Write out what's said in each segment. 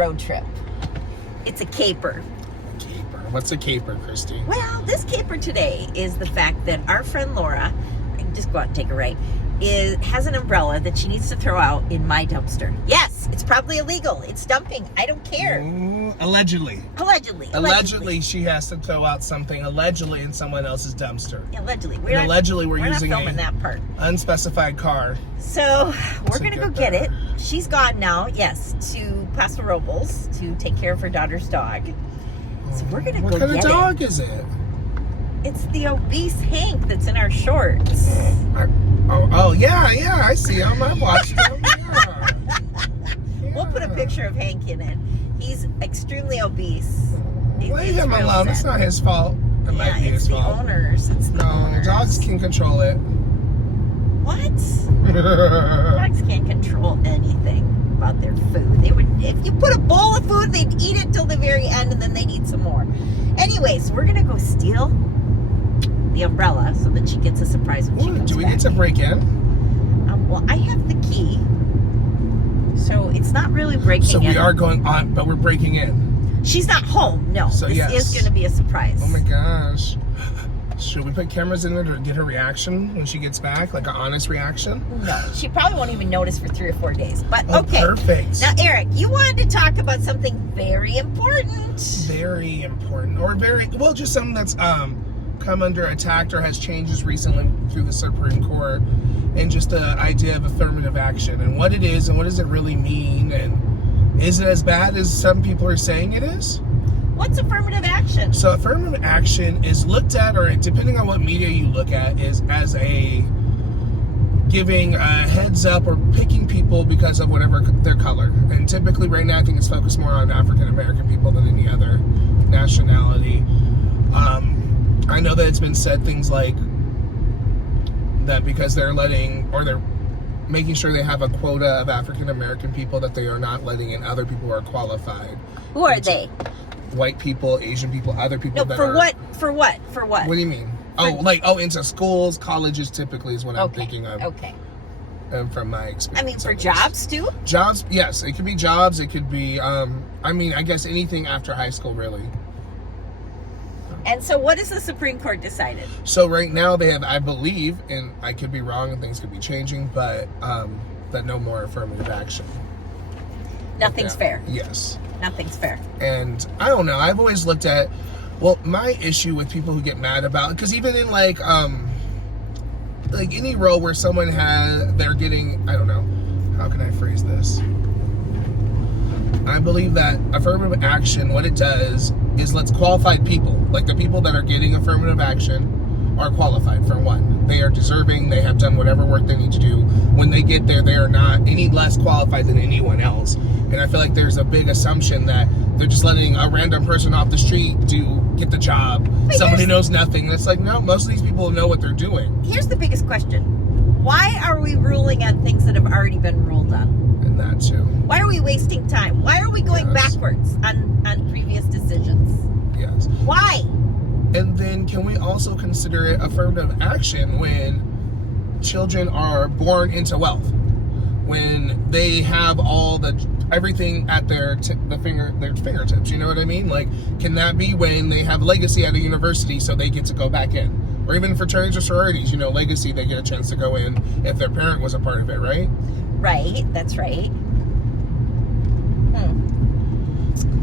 road trip. It's a caper. Caper. What's a caper, Kristy? Well, this caper today is the fact that our friend Laura, just go out and take a right, has an umbrella that she needs to throw out in my dumpster. Yes, it's probably illegal. It's dumping. I don't care. Allegedly. Allegedly, she has to throw out something allegedly in someone else's dumpster. Allegedly. We're using not filming that part. Unspecified car. So we're going to go get it. She's gone now, yes, to Paso Robles to take care of her daughter's dog. So we're going to go get it. What kind of dog is it? It's the obese Hank that's in our shorts. Yeah, I see him. I watched him. Yeah. We'll put a picture of Hank in it. He's extremely obese. Leave him alone. It's not his fault. It might be his fault. Owners. It's the owners. Dogs can control it. What? Dogs can't control anything about their food. They would, if you put a bowl of food, they'd eat it till the very end, and then they'd eat some more. Anyways, we're gonna go steal the umbrella so that she gets a surprise when she comes back. Do we get to break in? Well, I have the key, so it's not really breaking in. So we are going on, but we're breaking in. She's not home, no. So this is going to be a surprise. Oh my gosh. Should we put cameras in there to get her reaction when she gets back? Like an honest reaction? No, she probably won't even notice for 3 or 4 days. But okay. Perfect. Now, Eric, you wanted to talk about something very important. Very important. Or just something that's come under attack or has changes recently through the Supreme Court, and just the idea of affirmative action and what it is and what does it really mean, and is it as bad as some people are saying it is? What's affirmative action? So affirmative action is looked at, or depending on what media you look at, is as a giving a heads up or picking people because of whatever their color. And typically right now I think it's focused more on African American people than any other nationality. I know that it's been said things like that because they're making sure they have a quota of African American people, that they are not letting in other people who are qualified. Who are they? White people, Asian people, other people. No, for what? What do you mean? Into schools, colleges typically is what I'm thinking of. Okay. And from my experience. I mean, for jobs too? Jobs, yes. It could be jobs. It could be, I guess anything after high school, really. And so what has the Supreme Court decided? So right now they have, I believe, and I could be wrong and things could be changing, but that no more affirmative action. Nothing's fair. Yes. Nothing's fair. And I don't know. I've always looked at, my issue with people who get mad about, because even in like any role where someone they're getting, I don't know, how can I phrase this? I believe that affirmative action, what it does is lets qualified people, like the people that are getting affirmative action, are qualified for one. They are deserving, they have done whatever work they need to do. When they get there, they are not any less qualified than anyone else. And I feel like there's a big assumption that they're just letting a random person off the street get the job. Someone who knows nothing. And it's like, no, most of these people know what they're doing. Here's the biggest question. Why are we ruling on things that have already been ruled on? And that too. Why are we wasting time? Why are we going backwards on previous decisions? Yes. Why? And then can we also consider it affirmative action when children are born into wealth? When they have everything at their fingertips, you know what I mean? Like, can that be when they have legacy at a university so they get to go back in? Or even fraternities or sororities, legacy, they get a chance to go in if their parent was a part of it, right? Right, that's right.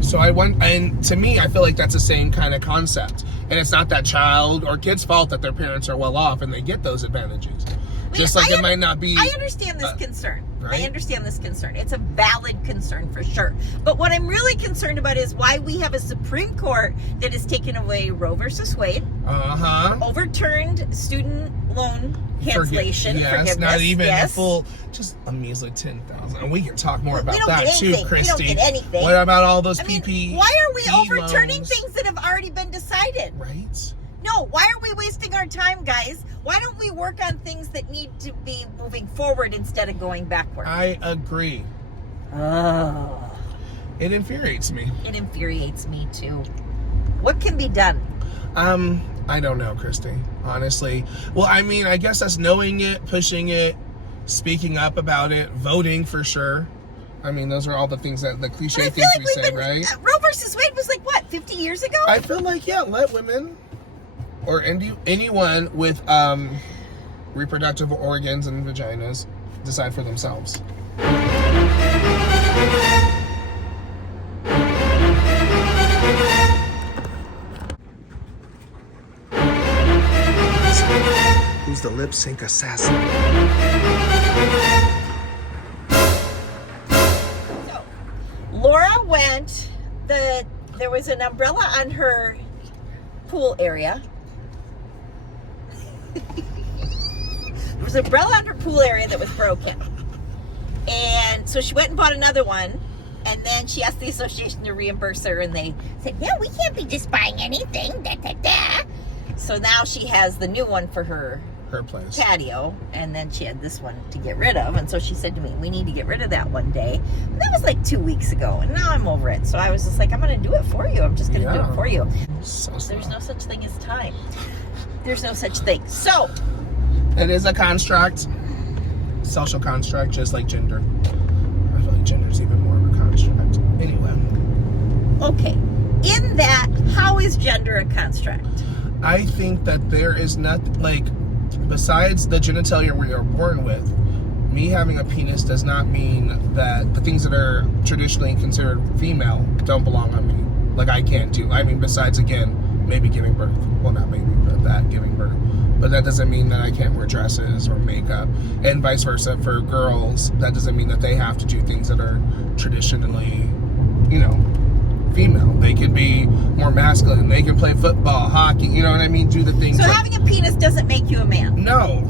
So and to me, I feel like that's the same kind of concept. And it's not that child or kid's fault that their parents are well off and they get those advantages. Just like it might not be. I understand this concern. Right? I understand this concern. It's a valid concern for sure. But what I'm really concerned about is why we have a Supreme Court that has taken away Roe versus Wade, overturned student loan cancellation, forgiveness. Not even a full, just a measly 10,000. And we can talk more about that too, Kristy. We don't get anything. What about all those PP? Why are we overturning things that have already been decided? Right. No, why are we wasting our time, guys? Why don't we work on things that need to be moving forward instead of going backward? I agree. Oh. It infuriates me. It infuriates me too. What can be done? I don't know, Kristy, honestly. Well, I guess that's knowing it, pushing it, speaking up about it, voting for sure. I mean, those are all the things that the cliche I things feel we like say, right? Roe versus Wade was like what, 50 years ago? I feel like let women or anyone with reproductive organs and vaginas decide for themselves. Who's the lip sync assassin? So, Laura went, there was an umbrella on her pool area. There was an umbrella on her pool area that was broken. And so she went and bought another one. And then she asked the association to reimburse her. And they said, yeah, we can't be just buying anything. Da, da, da. So now she has the new one for her place. Patio. And then she had this one to get rid of. And so she said to me, we need to get rid of that one day. And that was like 2 weeks ago. And now I'm over it. So I was just like, I'm going to do it for you. I'm just going to do it for you. So There's no such thing as time. There's no such thing. So it is a construct, social construct, just like gender. I feel like gender is even more of a construct. Anyway. Okay. In that, how is gender a construct? I think that there is nothing, like, besides the genitalia we are born with, me having a penis does not mean that the things that are traditionally considered female don't belong on me. Like, I can't do. I mean, besides, again, maybe giving birth. Well, not maybe, but that, giving birth. But that doesn't mean that I can't wear dresses or makeup. And vice versa for girls. That doesn't mean that they have to do things that are traditionally, female. They can be more masculine. They can play football, hockey, you know what I mean? Do the things. So having a penis doesn't make you a man? No.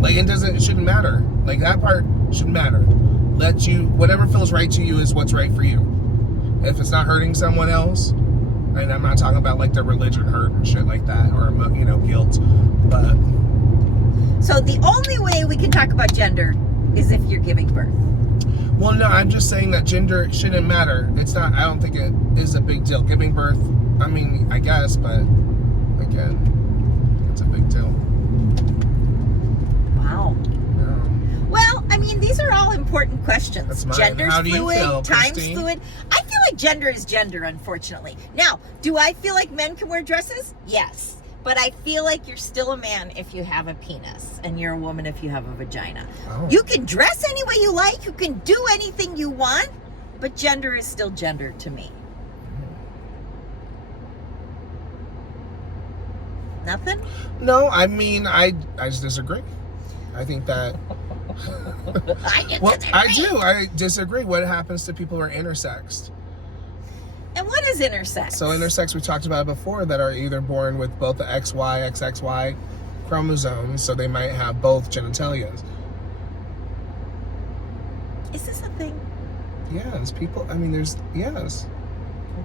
Like, it shouldn't matter. Like, that part shouldn't matter. Whatever feels right to you is what's right for you. If it's not hurting someone else, and I'm not talking about like the religion hurt and shit like that, or guilt, but. So the only way we can talk about gender is if you're giving birth. Well, no, I'm just saying that gender shouldn't matter. It's not. I don't think it is a big deal. Giving birth, I mean, I guess, but again, it's a big deal. Wow. Yeah. Well, I mean, these are all important questions. That's mine. Gender's How do you fluid, feel, time's Kristy? fluid. I feel like gender is gender, unfortunately. Now, do I feel like men can wear dresses? Yes. But I feel like you're still a man if you have a penis, and you're a woman if you have a vagina. Oh. You can dress any way you like, you can do anything you want, but gender is still gender to me. Nothing? No, I mean, I just disagree. I think that. I do. I disagree. What happens to people who are intersexed? And what is intersex? So intersex, we talked about before, that are either born with both the XY, XXY chromosomes, so they might have both genitalias. Is this a thing? Yes, people. I mean, yes.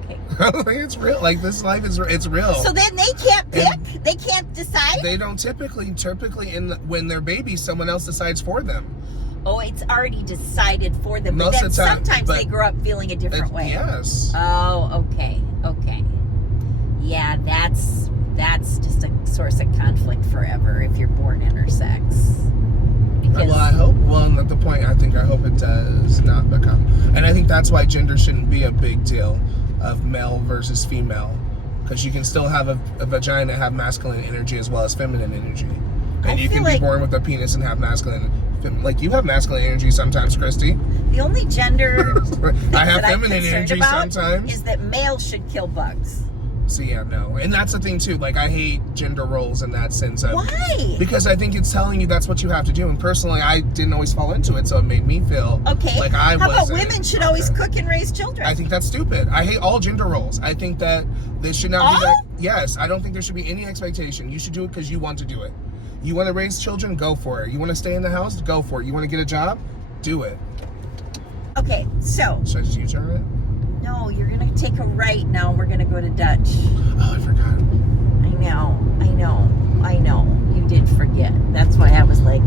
Okay. It's real. Like, this life it's real. So then they can't pick? They can't decide? They don't typically when they're babies, someone else decides for them. Oh, it's already decided for them. But Most then of the time, sometimes but they grow up feeling a different way. Yes. Oh, okay. Yeah, that's just a source of conflict forever if you're born intersex. Because Well, I hope. Well, not the point. I hope it does not become. And I think that's why gender shouldn't be a big deal of male versus female, because you can still have a vagina, have masculine energy as well as feminine energy, and you can be born with a penis and have masculine. Like, you have masculine energy sometimes, Kristy. the only gender I have that I'm feminine concerned energy about sometimes. is that males should kill bugs. So yeah, no, and that's the thing too. Like, I hate gender roles in that sense of. Why? Because I think it's telling you that's what you have to do. And personally, I didn't always fall into it, so it made me feel like I How about wasn't. women should always cook and raise children? I think that's stupid. I hate all gender roles. I think that they should not be that. Yes, I don't think there should be any expectation. You should do it because you want to do it. You want to raise children? Go for it. You want to stay in the house? Go for it. You want to get a job? Do it. Okay, so. Should I just U-turn it? No, you're going to take a right now. We're going to go to Dutch. Oh, I forgot. I know. You did forget. That's why I was like.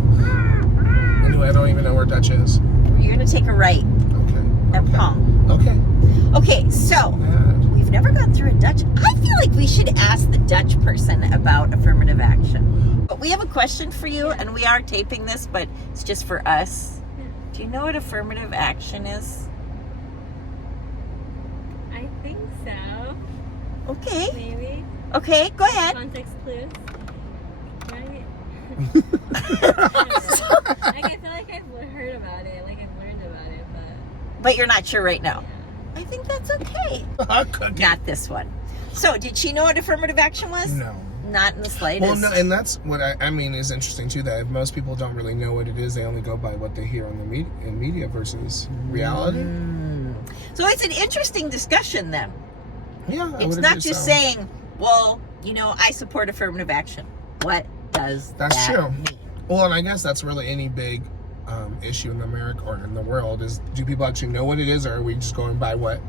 Anyway, I don't even know where Dutch is. You're going to take a right Okay. at Palm. Okay. Okay, so. We've never gone through a Dutch. I feel like we should ask the Dutch person about affirmative action. But we have a question for you, and we are taping this, but it's just for us. Do you know what affirmative action is? Okay. Maybe. Okay, go ahead. Context clues. Right? Like, I feel like I've heard about it. Like, I've learned about it, But you're not sure right now. yeah. I think that's okay. Cookie. Not this one. So, did she know what affirmative action was? No. Not in the slightest. Well, no, and that's what I mean is interesting too. That if most people don't really know what it is, they only go by what they hear on the media versus reality. So it's an interesting discussion then. Yeah, I It's would not agree just so. saying, well, I support affirmative action. What does That's that true. mean? Well, and I guess that's really any big issue in America or in the world is: do people actually know what it is, or are we just going by what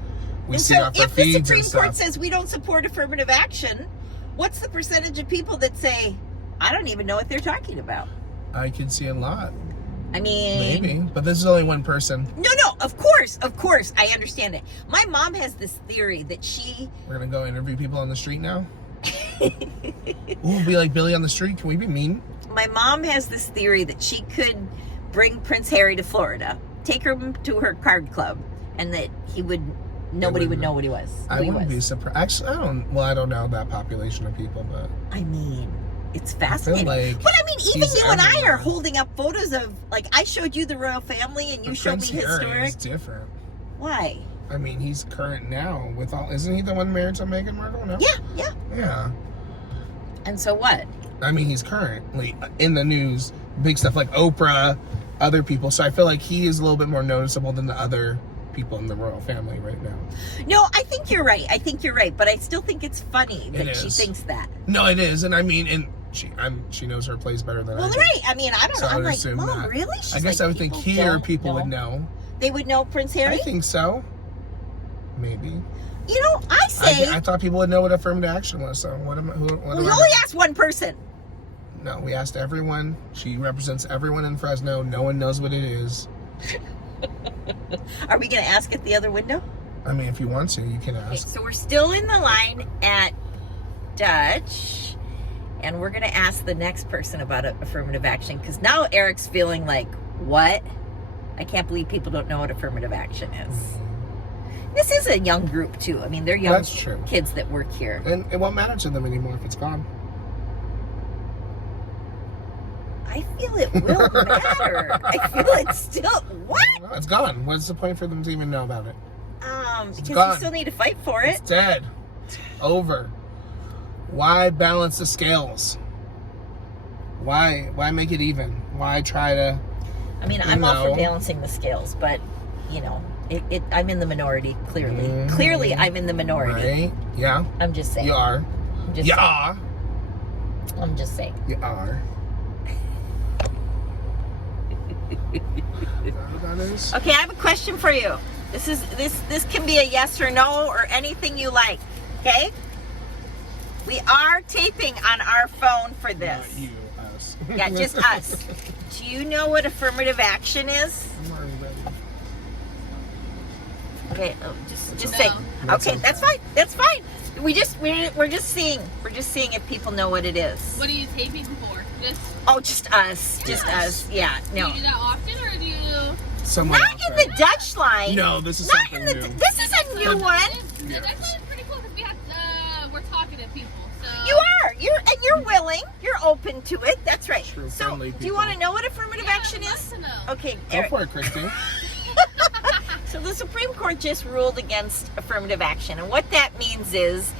we And see so off our if the feeds Supreme and Court stuff? says we don't support affirmative action, what's the percentage of people that say, I don't even know what they're talking about? I could see a lot, I mean, maybe, but this is only one person. No, of course, I understand it. My mom has this theory that she... We're gonna go interview people on the street now. We'll be like Billy on the street. Can we be mean? My mom has this theory that she could bring Prince Harry to Florida, take him to her card club, and that nobody would know what he was. I who he wouldn't be was. surprised. Actually, I don't know that population of people, but I mean, it's fascinating. like But I mean, even he's you and I everywhere. are holding up photos of, like, I showed you the royal family and you but showed Prince me Harry historic. is different. Why? I mean, he's current now with all. Isn't he the one married to Meghan Markle? No. Yeah. Yeah. And so what? I mean, he's currently in the news, big stuff like Oprah, other people. So I feel like he is a little bit more noticeable than the other people in the royal family right now. No, I think you're right. But I still think it's funny that she is. thinks that. No, it is, and I mean, and she knows her place better than I Well, do. right. I mean, I don't So know. I I'm would like, assume Mom, that. really? She's I guess like, I would think here don't people would know. They would know Prince Harry? I think so. Maybe. I say... I thought people would know what affirmative action was. So what am I? What we am only I? asked one person. No, we asked everyone. She represents everyone in Fresno. No one knows what it is. Are we going to ask at the other window? I mean, if you want to, you can Okay, ask. so we're still in the line at Dutch, and we're going to ask the next person about affirmative action, because now Eric's feeling like, what? I can't believe people don't know what affirmative action is. This is a young group, too. I mean, they're young That's true. kids that work here. And it won't matter to them anymore if it's gone. I feel it will matter. I feel it's still... What? No, it's gone. What's the point for them to even know about it? Because gone. you still need to fight for it. It's dead. It's over. Why balance the scales? Why make it even? Why try to... I mean, I'm all No. for balancing the scales, but, I'm in the minority, clearly. Mhm. Clearly, I'm in the minority. Right? Yeah, I'm just saying. you are. I'm just You saying. are. I'm just saying. You are. Is that what that is? Okay, I have a question for you. This can be a yes or no or anything you like. Okay? We are taping on our phone for this. Not you, us. Yeah, just us. Do you know what affirmative action is? I'm already ready. Okay, just No. say. That's Okay, okay. that's fine. That's fine. We're just seeing if people know what it is. What are you taping for? Just Oh, just us. Just us. Yeah. do No. you do that often, or do you? Someone Not else in read. the Dutch line. No, this is Not in something the. new. This is a new one. Yes. That's pretty cool because we have we're talking to people. So You are. You're willing. You're open to it. That's right. True, So, friendly do you people. want to know what affirmative Yeah, action I'd is? like to know. Okay. Go Eric. for it, Kristy. So the Supreme Court just ruled against affirmative action, and what that means is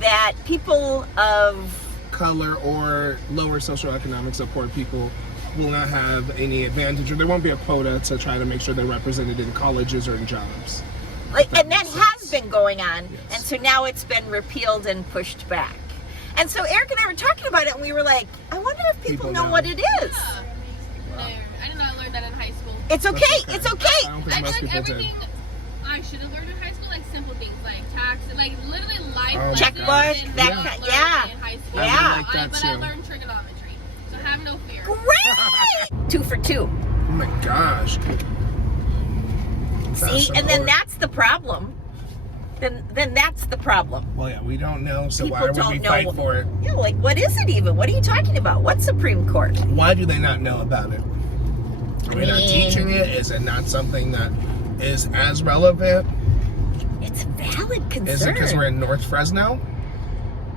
that people of Color or lower socioeconomic support people will not have any advantage, or there won't be a quota to try to make sure they're represented in colleges or in jobs. and that has been going on, Yes. and so now it's been repealed and pushed back. And so Eric and I were talking about it, and we were like, I wonder if people know what it is. Yeah. No, I did not learn that in high school. It's okay. That's okay. It's I okay. don't think I most feel like people did. everything I should have learned in high school, like simple things like tax, like literally life Oh, lessons. Checkbook, and that I kind- learned yeah. in high school. Yeah. like that But I too. learned trigonometry, so have no fear. Great. 2 for 2. Oh my gosh. See, and then that's the problem. Then that's the problem. Well, yeah, we don't know, so People why would don't we know fight what- for it? Yeah, like what is it even? What are you talking about? What Supreme Court? Why do they not know about it? Are we not mean- teaching it? Is it not something that is as relevant? It's a valid concern. Is it because we're in North Fresno?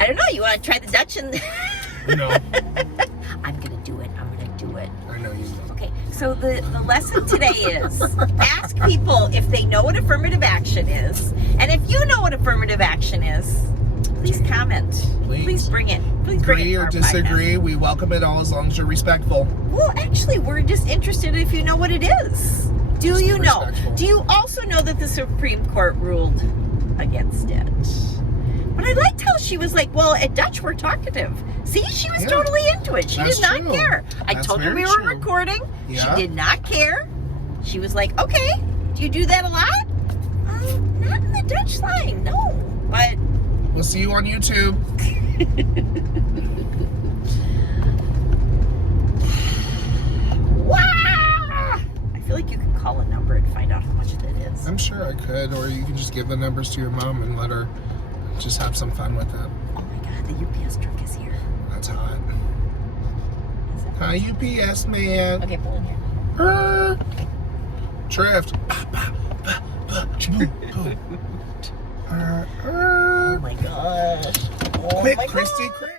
don't know. You want to try the Dutch and... No. I'm going to do it. I'm going to do it. I know you will. Okay, so the lesson today is ask people if they know what affirmative action is. And if you know what affirmative action is, please comment. Please bring it. Please bring it Agree to or our disagree, podcast. we welcome it all as long as you're respectful. Well, actually, we're just interested if you know what it is. Do Just you know? respectful. Do you also know that the Supreme Court ruled against it? But I liked how she was like, well, at Dutch, we're talkative. See, she was totally into it. She That's did not true. care. I That's told her very we were true. recording. Yeah. She did not care. She was like, okay, do you do that a lot? Not in the Dutch line, no. But We'll see you on YouTube. wow! I feel like you can call a number and find out how much it is. I'm sure I could, or you can just give the numbers to your mom and let her just have some fun with them. Oh my god, the UPS truck is here. That's hot. Is it? Hi, UPS man. Okay, pull in here. Drift. Oh my gosh. Oh Quick, my Kristy, gosh. quick.